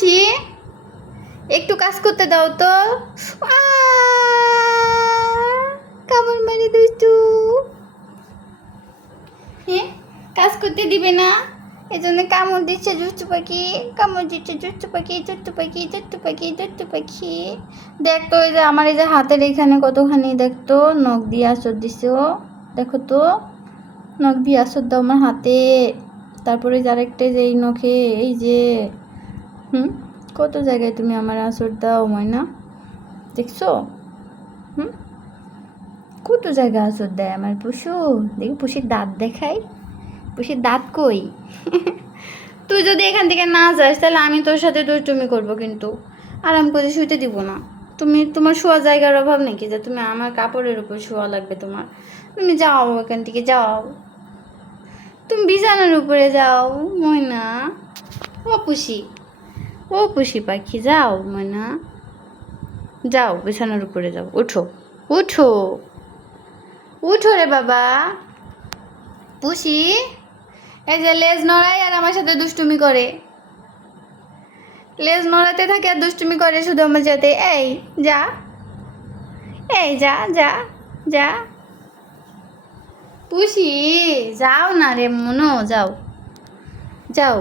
পুষি একটু কাজ করতে দাও তো। কামড় মারি দুষ্টু। হ্যাঁ, কাজ করতে দিবে না, এই জন্য কামড় দিচ্ছে দুষ্টু পাখি, কামড় দিচ্ছে দুষ্টু পাখি, দুষ্টু পাখি, দুষ্টু পাখি, দুষ্টু পাখি। দেখতো এই যে আমার এই যে হাতের এখানে কতখানি দেখতো নখ দিয়ে আসর দিছে। ও দেখো তো, নখ দিয়ে আসর দাও আমার হাতে। তারপরে যার একটা যে এই নখে এই যে কত জায়গায় তুমি আমার আসর দাও ময়না, দেখছো? কত জায়গা আসর দেয় আমার পুষু। দেখি পুষির দাঁত দেখাই, পুষির দাঁত কই? তুই যদি এখান থেকে না যাস তাহলে আমি তোর সাথে দুষ্টুমি করবো, কিন্তু আরাম করে শুইতে দিব না। তোমার শোয়া জায়গার অভাব নাকি যে তুমি আমার কাপড়ের উপর শোয়া লাগবে তোমার? তুমি যাও এখান থেকে, যাও তুমি বিছানার উপরে যাও ময়না। ও পুষি পাখি, যাও ময়না, যাও বিছানার উপরে যাও। উঠো উঠো উঠো রে বাবা। পুষি এই যে লেজ নড়াই আর আমার সাথে দুষ্টুমি করে, লেজ নড়াতে থাকে আর দুষ্টুমি করে শুধু আমার সাথে। এই যা, এই যা যা যা পুষি, যাও না রে মনো, যাও যাও।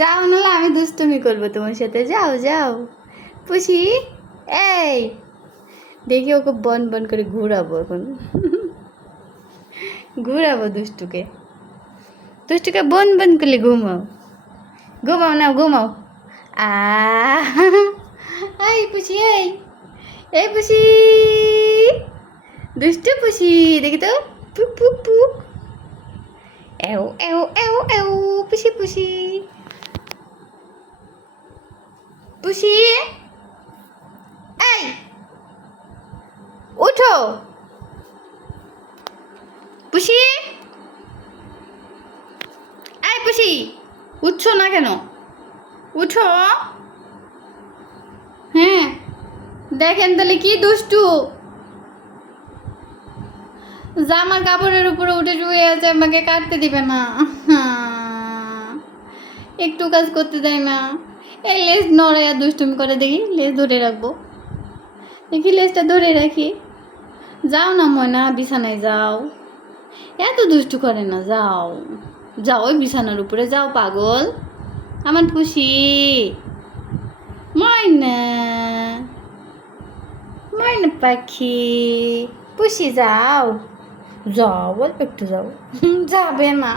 যাও নাহলে আমি দুষ্টুমি করবো তোমার সাথে, যাও যাও পুষি। এই দেখি ওকে বন বন করে ঘুরাবো এখন। ঘুরাবো দুষ্টুকে, দুষ্টুকে বন বন করে ঘুমাও, ঘুমাও না ঘুমাও। এই পুষি, এই পুষি, দুষ্টু পুষি, দেখি তো, পুক পুক পুক, এও এও এও এও, পুষি পুষি পুষি। এই উঠো পুষি, এই পুষি, উঠছো না কেন? উঠো। হ্যাঁ দেখেন তাহলে কি দুষ্টু, জামার কাপড়ের উপরে উঠে শুয়ে আছে, আমাকে কাটতে দিবে না, একটু কাজ করতে দেয় না। এই লেজ নড়াইয়া দুষ্টুমি করে, দেখি লেজ ধরে রাখবো, দেখি লেজটা ধরে রাখি। যাও না ময়না বিছানায় যাও, এত দুষ্টু করে না, যাও যাও ওই বিছানার উপরে যাও পাগল আমার পুষি। ময়না ময়না পাখি পুষি, যাও যাও, অল্প একটু যাও। যাবে না,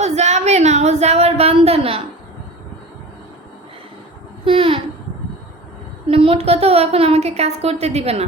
ও যাবে না, ও যাওয়ার বান্দা না। মোট কথা ও এখন আমাকে কাজ করতে দিবে না।